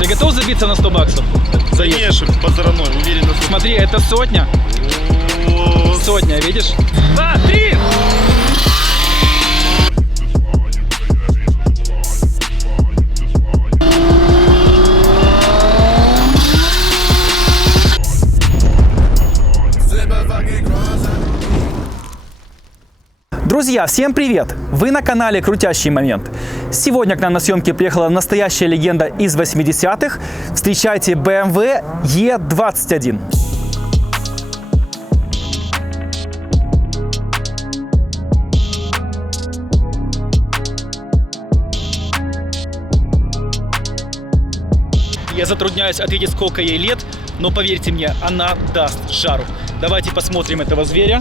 Ты готов забиться на 100 баксов? Конечно, позорной, уверенно. Смотри, это сотня. Сотня, видишь? Два, три! Друзья, всем привет! Вы на канале Крутящий момент. Сегодня к нам на съемки приехала настоящая легенда из 80-х. Встречайте BMW E21. Я затрудняюсь ответить, сколько ей лет, но поверьте мне, она даст жару. Давайте посмотрим этого зверя.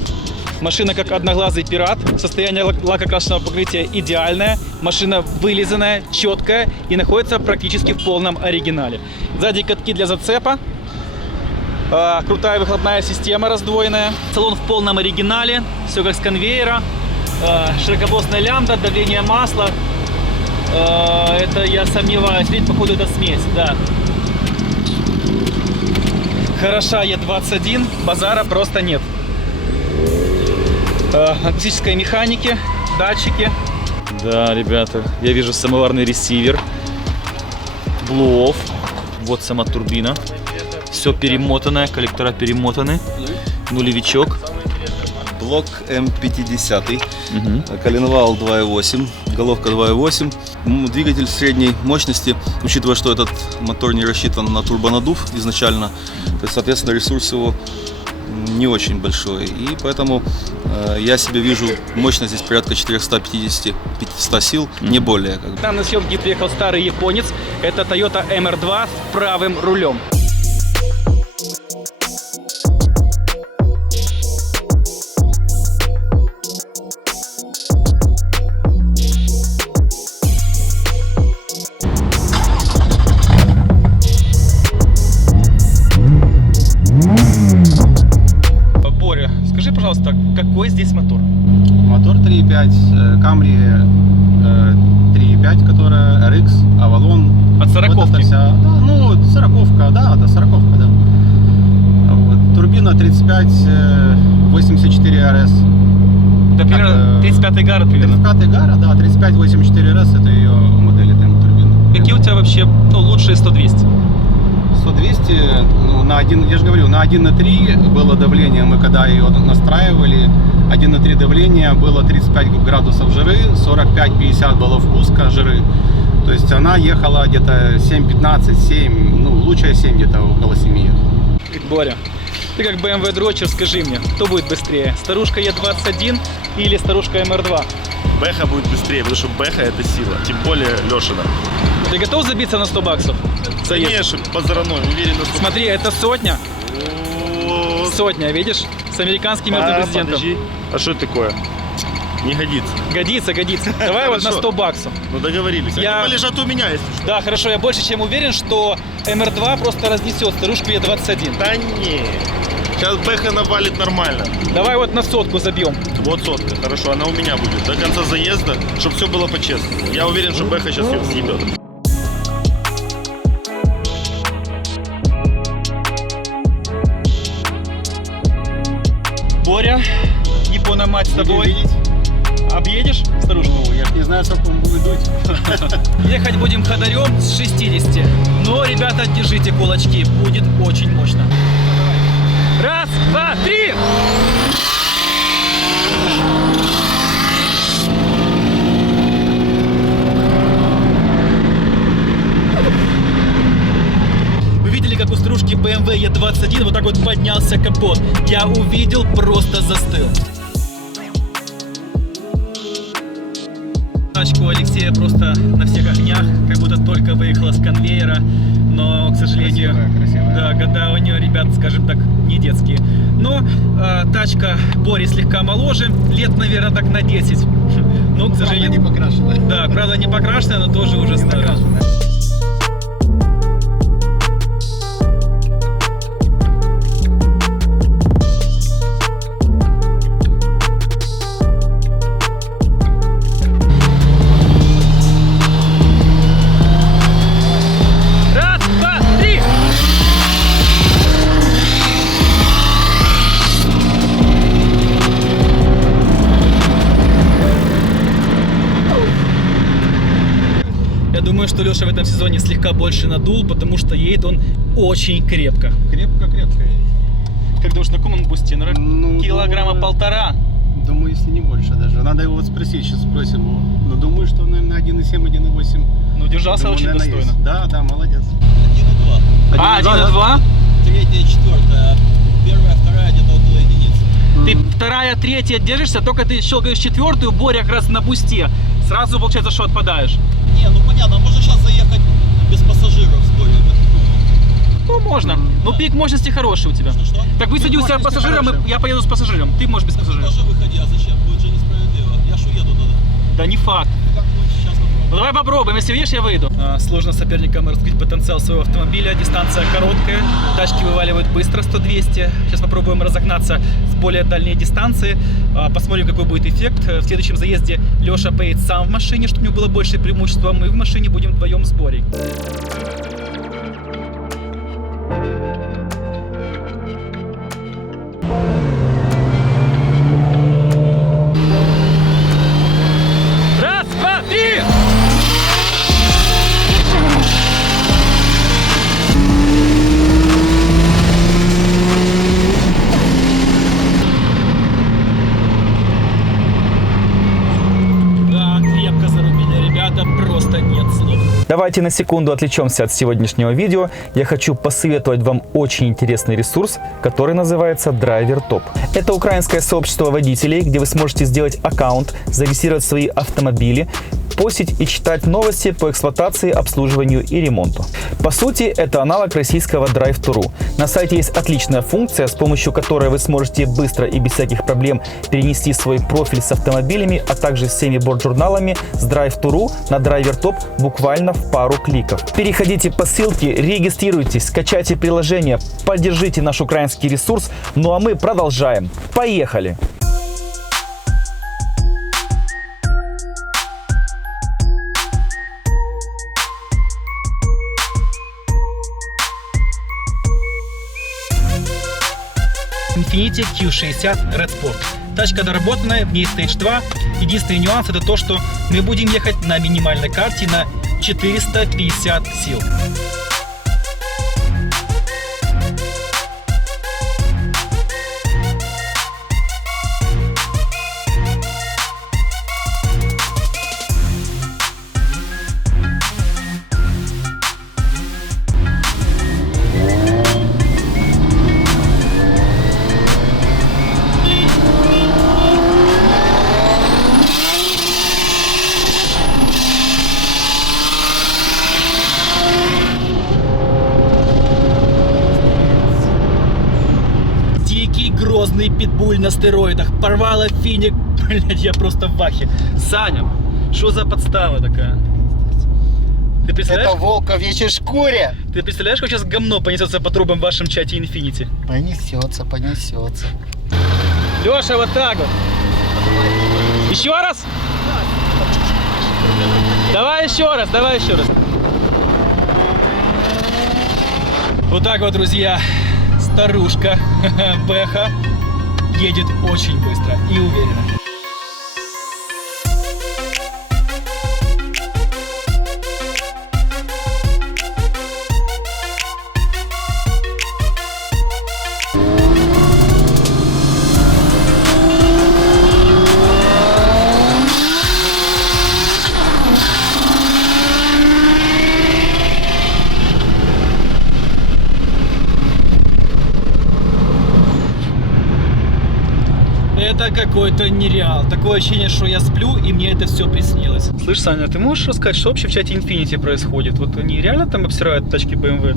Машина как одноглазый пират. Состояние лак- лакокрашенного покрытия идеальное. Машина вылизанная, четкая и находится практически в полном оригинале. Сзади катки для зацепа. А, крутая выхлопная система раздвоенная. Салон в полном оригинале. Все как с конвейера. А, широкополосная лямбда, давление масла. А, это я сомневаюсь. Ведь походу это смесь, да. Хороша Е21, базара просто нет. Э, механике, датчики. Да, ребята, я вижу самоварный ресивер, блоов, вот сама турбина. Все перемотанное, коллектора перемотаны, нулевичок. Блок М50, коленвал 2.8, головка 2.8, М, двигатель средней мощности, учитывая, что этот мотор не рассчитан на турбонадув изначально, то есть, соответственно, ресурс его не очень большой. И поэтому э, я себе вижу мощность здесь порядка 450-500 сил, не более. Как бы. На съемки приехал старый японец. Это Toyota MR2 с правым рулем. 3.5, э, Camry э, 3.5, которая RX, Avalon. От Вот сороковки. эта вся, да, ну, сороковка, да, это сороковка, да. Вот. Турбина 35, э, 84 RS. Это примерно э, 35-й гара примерно. 35 Гара, да, 35 84 RS, это ее модель этой турбины. Какие у тебя вообще ну, лучшие 100-200? 100-200, ну, на один, я же говорю, на 1.3 было давление, мы когда ее настраивали, 1.3 давление было 35 градусов жиры, 45-50 было впуска жиры. То есть она ехала где-то 7-15, 7, ну лучшая 7 где-то около 7 ехала. Боря, ты как BMW дрочер, скажи мне, кто будет быстрее? Старушка Е21 или старушка МР2? Бэха будет быстрее, потому что Бэха это сила, тем более Лешина. Ты готов забиться на 100 баксов? Конечно, позорной, уверенно. Смотри, это сотня. О, Сотня, видишь? С американским а, президентом. подожди. А что это такое? Не годится. Годится, годится. Давай вот на Хорошо. 100 баксов. Ну договорились. Я- Они лежат у меня, если что. Да, хорошо, я больше чем уверен, что МР2 просто разнесет старушку Е21. Да не. Сейчас Бэха навалит нормально. Давай вот на сотку забьем. Вот сотка, хорошо, она у меня будет. До конца заезда, чтобы все было по-честному. Я уверен, что Бэха сейчас ее съебет. Боря, Япона мать с тобой. Объедешь старушку? Ну, я не знаю, сколько он будет дуть. Ехать будем ходорем с 60. Но, ребята, держите кулачки, будет очень мощно. Раз, два, три! Вы видели, как у стружки BMW E21 вот так вот поднялся капот? Я увидел, просто застыл. Тачку Алексея просто на всех огнях, как будто только выехала с конвейера, но, к сожалению, Красивая, красивая. да, года у нее, ребят, скажем так, не детские. Но э, тачка Бори слегка моложе, лет, наверное, так на 10. Но, к сожалению, не покрашена. да, правда, не покрашенная, но тоже уже старая. Что Леша в этом сезоне слегка больше надул, потому что едет он очень крепко. Крепко-крепко едет. Как думаешь, на каком он бусте? Ну, килограмма думаю- полтора. Думаю, если не больше даже. Надо его вот спросить, сейчас спросим его. Но думаю, что, наверное, 1,7, 1,8. Ну, держался Думаю, очень наверное, достойно. есть. Да, да, молодец. 1,2. А, 1,2? Третья, четвертая. Первая, вторая где-то около единицы. Ты вторая, третья держишься, только ты щелкаешь четвертую, Боря как раз на бусте. Сразу получается, что отпадаешь. Не, ну понятно, а можно сейчас заехать без пассажиров с? Ну, можно. Ну, пик мощности хороший у тебя. Что, что? Так себя мощности пассажиром, и я поеду с пассажиром. Ты можешь без Так пассажира. тоже выходи, а зачем? Будет же несправедливо. Я ж уеду тогда. Да не факт. Ну давай попробуем, если видишь, я выйду. Сложно соперникам раскрыть потенциал своего автомобиля, дистанция короткая, тачки вываливают быстро 100-200. Сейчас попробуем разогнаться с более дальней дистанции, А, посмотрим, какой будет эффект. В следующем заезде Леша поедет сам в машине, чтобы у него было больше преимущества, мы в машине будем вдвоем с Борей. Давайте на секунду отвлечемся от сегодняшнего видео. Я хочу посоветовать вам очень интересный ресурс, который называется Driver Top. Это украинское сообщество водителей, где вы сможете сделать аккаунт, зарегистрировать свои автомобили, постить и читать новости по эксплуатации, обслуживанию и ремонту. По сути, это аналог российского Drive.ru. На сайте есть отличная функция, с помощью которой вы сможете быстро и без всяких проблем перенести свой профиль с автомобилями, а также всеми борт-журналами с Drive.ru на Driver Top буквально в пару кликов. Переходите по ссылке, регистрируйтесь, скачайте приложение, поддержите наш украинский ресурс. Ну а мы продолжаем. Поехали! Infiniti Q60 Red Sport. Тачка доработанная, в ней Stage 2. Единственный нюанс это то, что мы будем ехать на минимальной карте на 450 сил. На стероидах. Порвала финик. Блять, я просто в вахе. Саня, что за подстава такая? Ты представляешь, Это волк в овечьей шкуре. ты представляешь, как сейчас говно понесется по трубам в вашем чате Infinity? Понесется, понесется. Леша, вот так вот. Еще раз? Давай еще раз, давай еще раз. Вот так вот, друзья, старушка Бэха едет очень быстро и уверенно. Это какой-то нереал. Такое ощущение, что я сплю, и мне это все приснилось. Слышь, Саня, ты можешь рассказать, что вообще в чате Infinity происходит? Вот они реально там обсирают тачки BMW?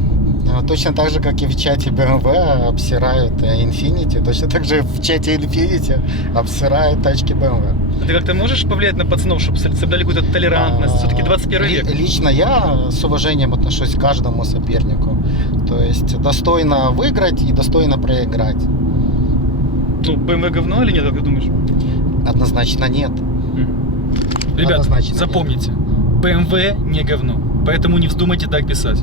А, Точно так же, как и в чате BMW обсирают Infinity, точно так же в чате Infinity обсирают тачки BMW. А ты как-то можешь повлиять на пацанов, чтобы соблюдали какую-то толерантность? А, Все-таки 21 ли- век. Лично я с уважением отношусь к каждому сопернику. То есть достойно выиграть и достойно проиграть. Ну, BMW говно или нет, как ты думаешь? Однозначно нет. Ребят, Однозначно нет. запомните, BMW не говно. Поэтому не вздумайте так писать.